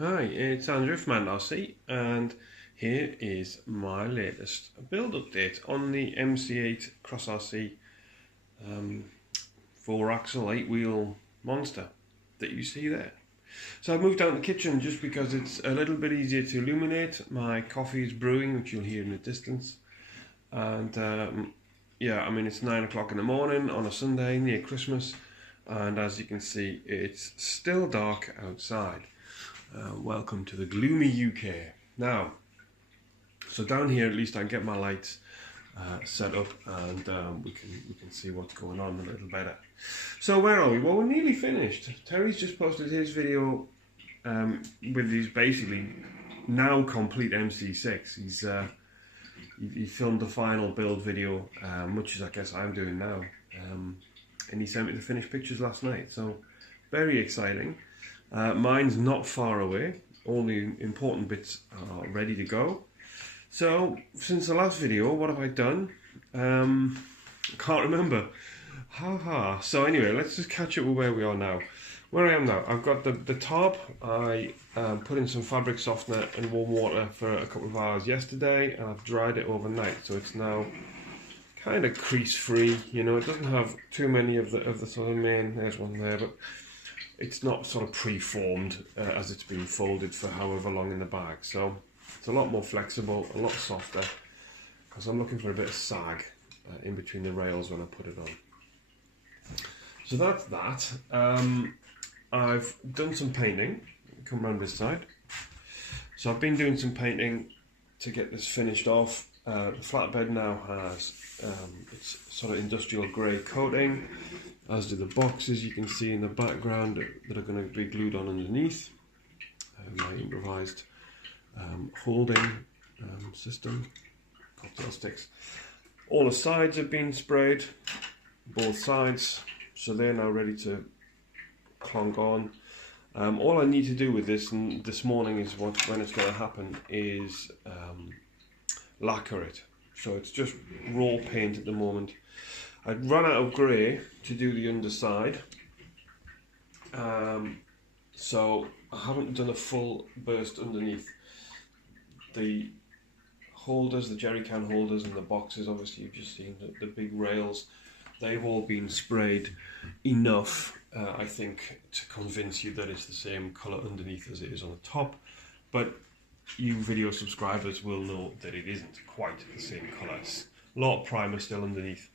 Hi, it's Andrew from MC8c, and here is my latest build update on the MC8 Cross RC 4-axle 8-wheel monster that you see there. So I've moved out in the kitchen just because it's a little bit easier to illuminate. My coffee is brewing, which you'll hear in the distance, and yeah, I mean it's 9 o'clock in the morning on a Sunday near Christmas, and as you can see it's still dark outside. Welcome to the gloomy UK. Now, so down here at least I can get my lights set up, and we can see what's going on a little better. So where are we? Well, we're nearly finished. Terry's just posted his video with his basically now complete MC6. He filmed the final build video, much as I guess I'm doing now, and he sent me the finished pictures last night. So very exciting. Mine's not far away, all the important bits are ready to go. So, since the last video, what have I done? I can't remember. So anyway, let's just catch up with where we are now. Where I am now, I've got the top. I put in some fabric softener and warm water for a couple of hours yesterday, and I've dried it overnight, so it's now kind of crease free. You know, it doesn't have too many of the sort of main, there's one there, but it's not sort of pre-formed as it's been folded for however long in the bag. So it's a lot more flexible, a lot softer, because I'm looking for a bit of sag in between the rails when I put it on. So that's that. I've done some painting. Come around this side. So I've been doing some painting to get this finished off. The flatbed now has its sort of industrial grey coating, as do the boxes you can see in the background that are going to be glued on underneath. My improvised holding system, cocktail sticks. All the sides have been sprayed, both sides, so they're now ready to clonk on. All I need to do with this, and this morning is when it's going to happen, is lacquer it. So it's just raw paint at the moment. I'd run out of grey to do the underside, so I haven't done a full burst underneath. The holders, the jerry can holders and the boxes, obviously you've just seen the big rails, they've all been sprayed enough, I think, to convince you that it's the same colour underneath as it is on the top, but you video subscribers will know that it isn't quite the same colour. It's a lot of primer still underneath.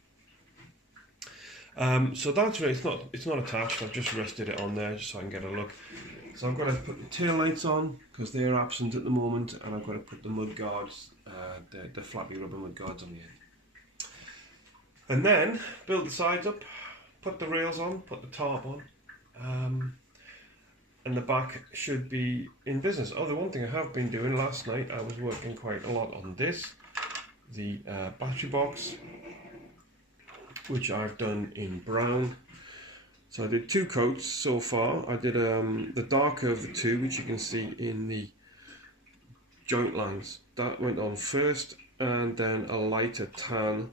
So that's really, it's not attached. I've just rested it on there just so I can get a look. So I've got to put the tail lights on because they're absent at the moment, and I've got to put the mud guards, the flappy rubber mud guards on the end. And then build the sides up, put the rails on, put the tarp on, and the back should be in business. Oh, the one thing I have been doing, last night I was working quite a lot on this, the battery box, which I've done in brown. So I did 2 coats so far. I did the darker of the 2, which you can see in the joint lines. That went on first, and then a lighter tan,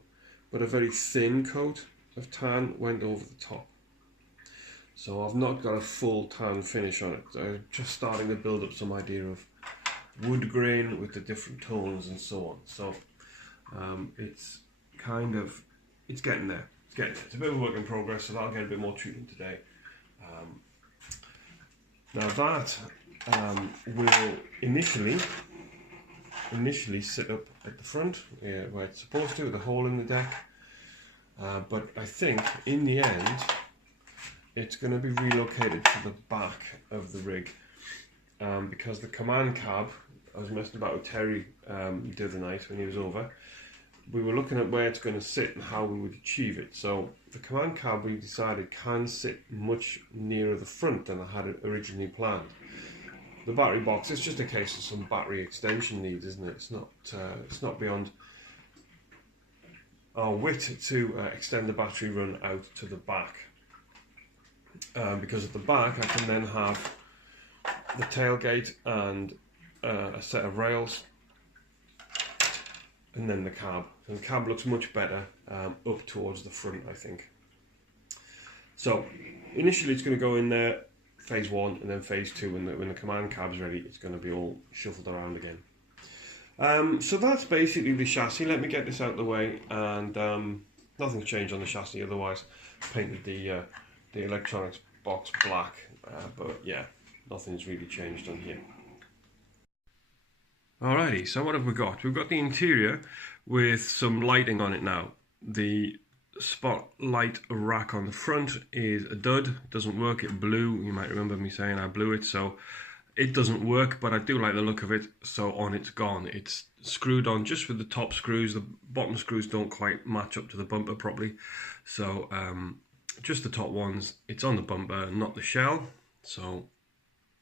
but a very thin coat of tan went over the top. So I've not got a full tan finish on it. I'm just starting to build up some idea of wood grain with the different tones and so on. So it's kind of, it's getting there. It's a bit of a work in progress, so that'll get a bit more treatment today. Now that will initially sit up at the front, where it's supposed to, with a hole in the deck. But I think in the end, it's going to be relocated to the back of the rig, because the command cab, I was messing about with Terry the other night when he was over. We were looking at where it's going to sit and how we would achieve it. So the command cab, we decided, can sit much nearer the front than I had originally planned. The battery box, it's just a case of some battery extension needs, isn't it? It's not beyond our wit to extend the battery run out to the back. Because at the back I can then have the tailgate and a set of rails, and then the cab. And the cab looks much better up towards the front, I think. So initially it's going to go in there phase 1 and then phase 2. When the command cab's ready, it's going to be all shuffled around again. So that's basically the chassis. Let me get this out of the way, and nothing's changed on the chassis otherwise. Painted the electronics box black, but yeah, nothing's really changed on here. Alrighty, so what have we got? We've got the interior with some lighting on it now. The spotlight rack on the front is a dud, doesn't work, it blew. You might remember me saying I blew it, so it doesn't work, but I do like the look of it, so on it's gone. It's screwed on just with the top screws. The bottom screws don't quite match up to the bumper properly, so just the top ones. It's on the bumper, not the shell, so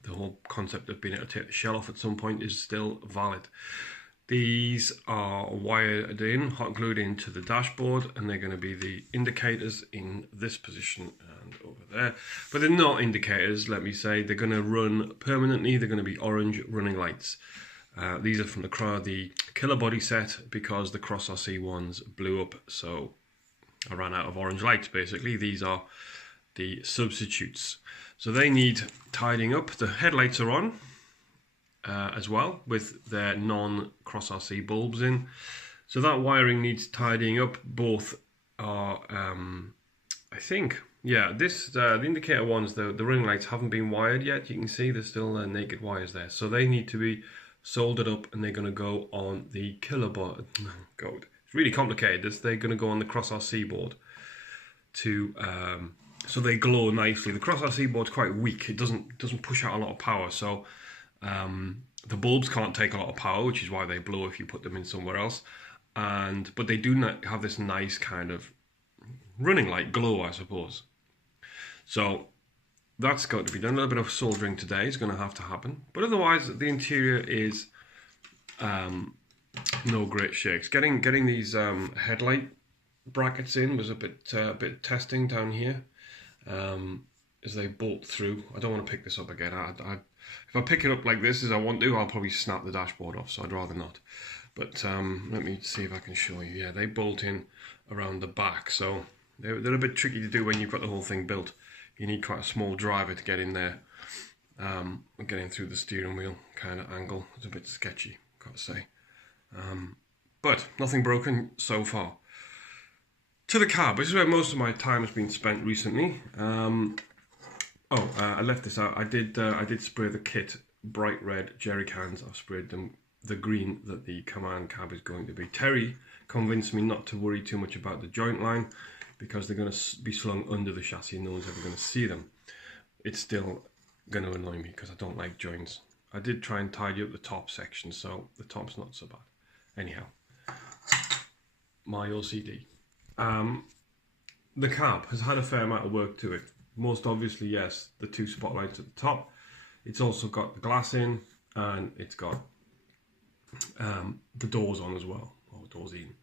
the whole concept of being able to take the shell off at some point is still valid. These are wired in, hot glued into the dashboard, and they're going to be the indicators in this position and over there. But they're not indicators, let me say. They're going to run permanently. They're going to be orange running lights. These are from the killer body set because the Cross RC ones blew up, so I ran out of orange lights basically. These are the substitutes. So they need tidying up. The headlights are on. As well, with their non-Cross RC bulbs in, so that wiring needs tidying up. Both are, I think, yeah. The indicator ones, the ring lights haven't been wired yet. You can see there's still naked wires there, so they need to be soldered up, and they're going to go on the killer board. God, it's really complicated. They're going to go on the Cross RC board to so they glow nicely. The Cross RC board's quite weak. It doesn't push out a lot of power, so. The bulbs can't take a lot of power, which is why they blow if you put them in somewhere else. But they do not have this nice kind of running light glow, I suppose. So that's got to be done. A little bit of soldering today is going to have to happen. But otherwise, the interior is no great shakes. Getting these headlight brackets in was a bit testing down here. As they bolt through. I don't want to pick this up again. If I pick it up like this as I want to, I'll probably snap the dashboard off, so I'd rather not. But let me see if I can show you. Yeah, they bolt in around the back, so they're a bit tricky to do when you've got the whole thing built. You need quite a small driver to get in there. Getting through the steering wheel kind of angle is a bit sketchy, got to say. But nothing broken so far. To the cab, which is where most of my time has been spent recently. I left this out. I did spray the kit bright red jerry cans. I've sprayed them the green that the command cab is going to be. Terry convinced me not to worry too much about the joint line because they're going to be slung under the chassis and no one's ever going to see them. It's still going to annoy me because I don't like joints. I did try and tidy up the top section, so the top's not so bad. Anyhow, my OCD. The cab has had a fair amount of work to it. Most obviously, yes, the two spotlights at the top. It's also got the glass in, and it's got the doors on as well, or doors in.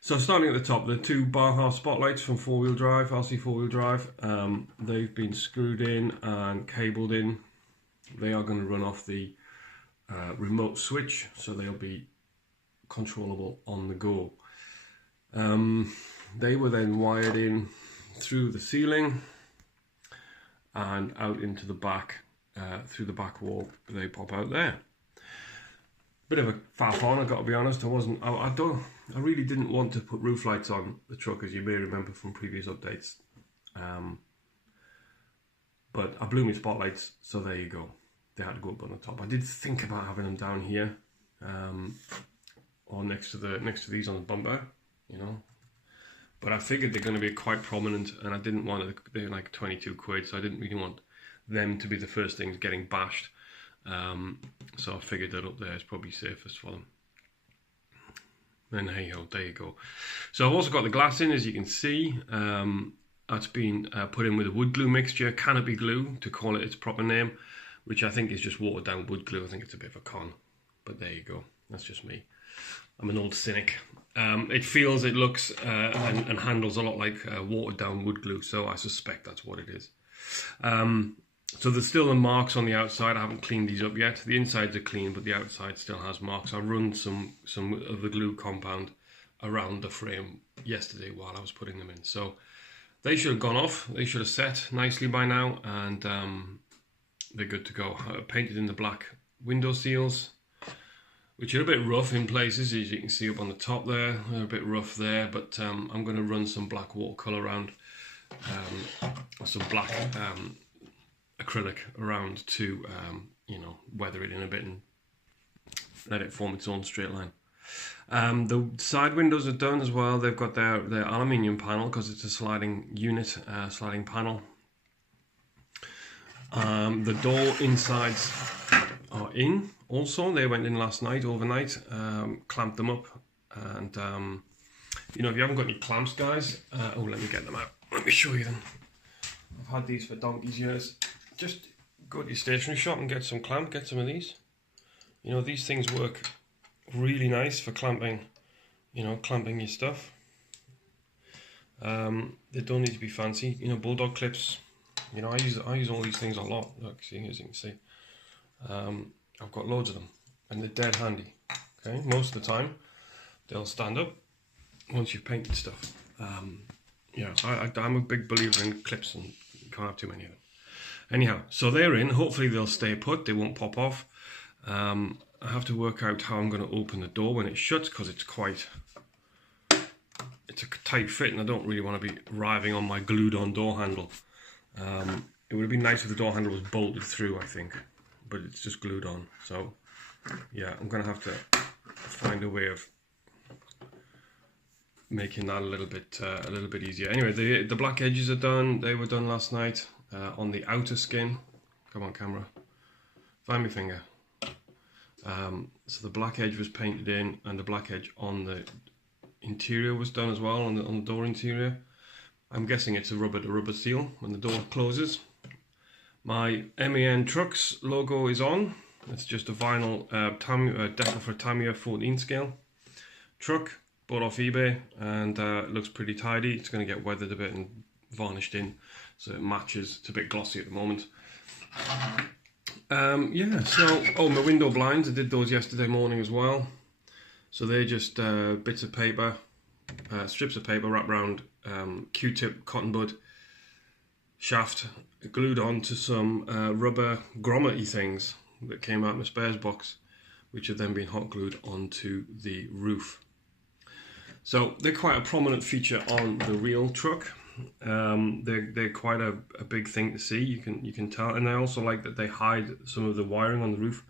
So starting at the top, the two bar half spotlights from four-wheel drive, RC four-wheel drive, they've been screwed in and cabled in. They are going to run off the remote switch, so they'll be controllable on the go. They were then wired in through the ceiling and out into the back, through the back wall. They pop out there. Bit of a faff on, I've got to be honest. I really didn't want to put roof lights on the truck, as you may remember from previous updates. But I blew my spotlights, so there you go. They had to go up on the top. I did think about having them down here, or next to these on the bumper, you know. But I figured they're going to be quite prominent, and I didn't want it. They're like 22 quid, so I didn't really want them to be the first things getting bashed. So I figured that up there is probably safest for them. And hey ho, there you go. So I've also got the glass in, as you can see. That's been put in with a wood glue mixture, canopy glue to call it its proper name, which I think is just watered down wood glue. I think it's a bit of a con, but there you go. That's just me. I'm an old cynic. It feels, it looks and handles a lot like watered down wood glue, so I suspect that's what it is. So there's still the marks on the outside. I haven't cleaned these up yet. The insides are clean, but the outside still has marks. I run some of the glue compound around the frame yesterday while I was putting them in. So they should have gone off. They should have set nicely by now, and they're good to go. Painted in the black window seals, which are a bit rough in places, as you can see up on the top there. They're a bit rough there, but I'm going to run some black watercolour around, some black acrylic around to, you know, weather it in a bit and let it form its own straight line. The side windows are done as well. They've got their aluminium panel because it's a sliding unit, sliding panel. The door insides are in also. They went in last night, overnight, clamped them up. And, you know, if you haven't got any clamps, guys, oh, let me get them out. Let me show you them. I've had these for donkey's years. Just go to your stationery shop and get some clamp, get some of these. You know, these things work really nice for clamping, you know, clamping your stuff. They don't need to be fancy. You know, bulldog clips. You know, I use all these things a lot. Look, see, as you can see, I've got loads of them, and they're dead handy. Okay, most of the time they'll stand up once you've painted stuff. Yeah, I'm a big believer in clips, and you can't have too many of them. Anyhow, so they're in. Hopefully they'll stay put. They won't pop off. I have to work out how I'm going to open the door when it shuts, because it's a tight fit, and I don't really want to be riving on my glued-on door handle. It would have been nice if the door handle was bolted through, I think, but it's just glued on. So yeah, I'm going to have to find a way of making that a little bit easier. Anyway, the black edges are done. They were done last night on the outer skin. Come on, camera, find my finger. So the black edge was painted in, and the black edge on the interior was done as well, on the door interior. I'm guessing it's a rubber seal when the door closes. My MAN Trucks logo is on. It's just a vinyl decal for Tamiya 14 scale truck, bought off eBay, and it looks pretty tidy. It's going to get weathered a bit and varnished in so it matches. It's a bit glossy at the moment. Yeah, so, oh, my window blinds, I did those yesterday morning as well. So they're just bits of paper, strips of paper wrapped around Q-tip cotton bud shaft, glued onto some rubber grommet-y things that came out of my spares box, which have then been hot glued onto the roof. So they're quite a prominent feature on the real truck. They're quite a big thing to see. You can tell, and I also like that they hide some of the wiring on the roof.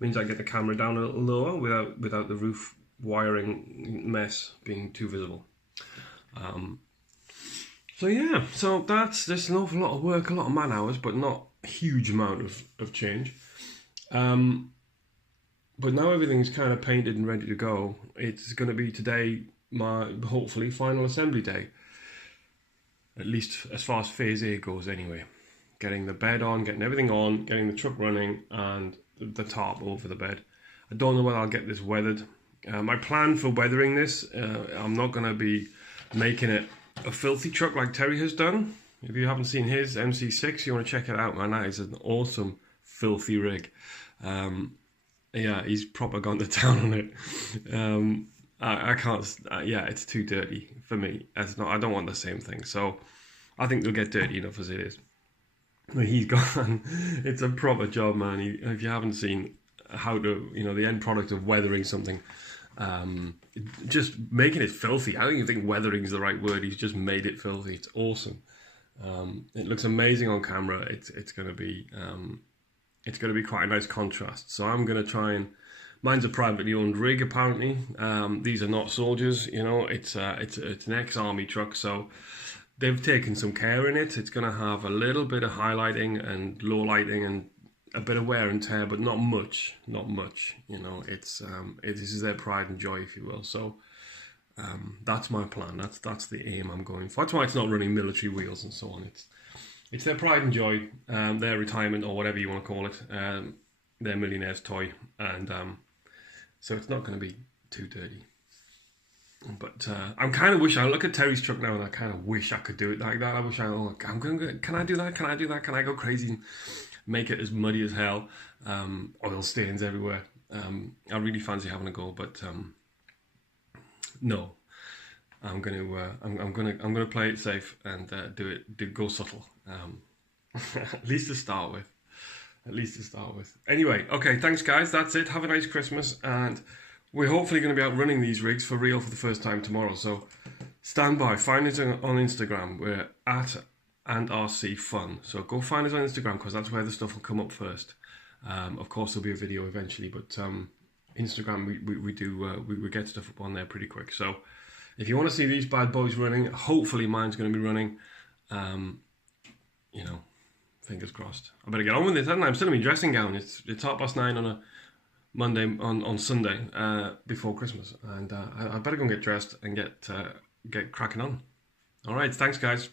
It means I get the camera down a little lower without the roof wiring mess being too visible. So yeah, so there's an awful lot of work, a lot of man hours, but not a huge amount of change. But now everything's kind of painted and ready to go. It's going to be today my hopefully final assembly day. At least as far as phase A goes anyway. Getting the bed on, getting everything on, getting the truck running, and the tarp over the bed. I don't know whether I'll get this weathered. My plan for weathering this, I'm not going to be making it a filthy truck like Terry has done. If you haven't seen his MC8c, you want to check it out, man. That is an awesome filthy rig. Yeah, he's proper gone to town on it. I can't, yeah, it's too dirty for me. I don't want the same thing. So I think they'll get dirty enough as it is. But he's gone. It's a proper job, man. If you haven't seen how to, the end product of weathering something, just making it filthy. I don't even think weathering is the right word. He's just made it filthy. It's awesome. It looks amazing on camera. It's going to be quite a nice contrast. So I'm going to try and. Mine's a privately owned rig, apparently. These are not soldiers, it's an ex-army truck, so they've taken some care in it. It's going to have a little bit of highlighting and low lighting and a bit of wear and tear, but not much. This is their pride and joy, if you will. So that's my plan. That's the aim I'm going for. That's why it's not running military wheels and so on. It's their pride and joy, their retirement, or whatever you want to call it, their millionaire's toy, and so it's not going to be too dirty. But I kind of wish, I look at Terry's truck now and I kind of wish I could do it like that. I wish can I do that? Can I do that? Can I go crazy and make it as muddy as hell? Oil stains everywhere. I really fancy having a go, but no. I'm gonna play it safe and go subtle. At least to start with. at least to start with. Anyway, okay, thanks guys, that's it. Have a nice Christmas, and we're hopefully going to be out running these rigs for real for the first time tomorrow, so stand by, find us on Instagram. We're at @AndRCFun, so go find us on Instagram because that's where the stuff will come up first. Of course there'll be a video eventually, but Instagram we get stuff up on there pretty quick. So if you want to see these bad boys running, hopefully mine's going to be running. You know, fingers crossed. I better get on with it, haven't I? I'm still in my dressing gown. It's 9:30 on a Monday, on Sunday, before Christmas, and I better go and get dressed and get cracking on. All right, thanks guys.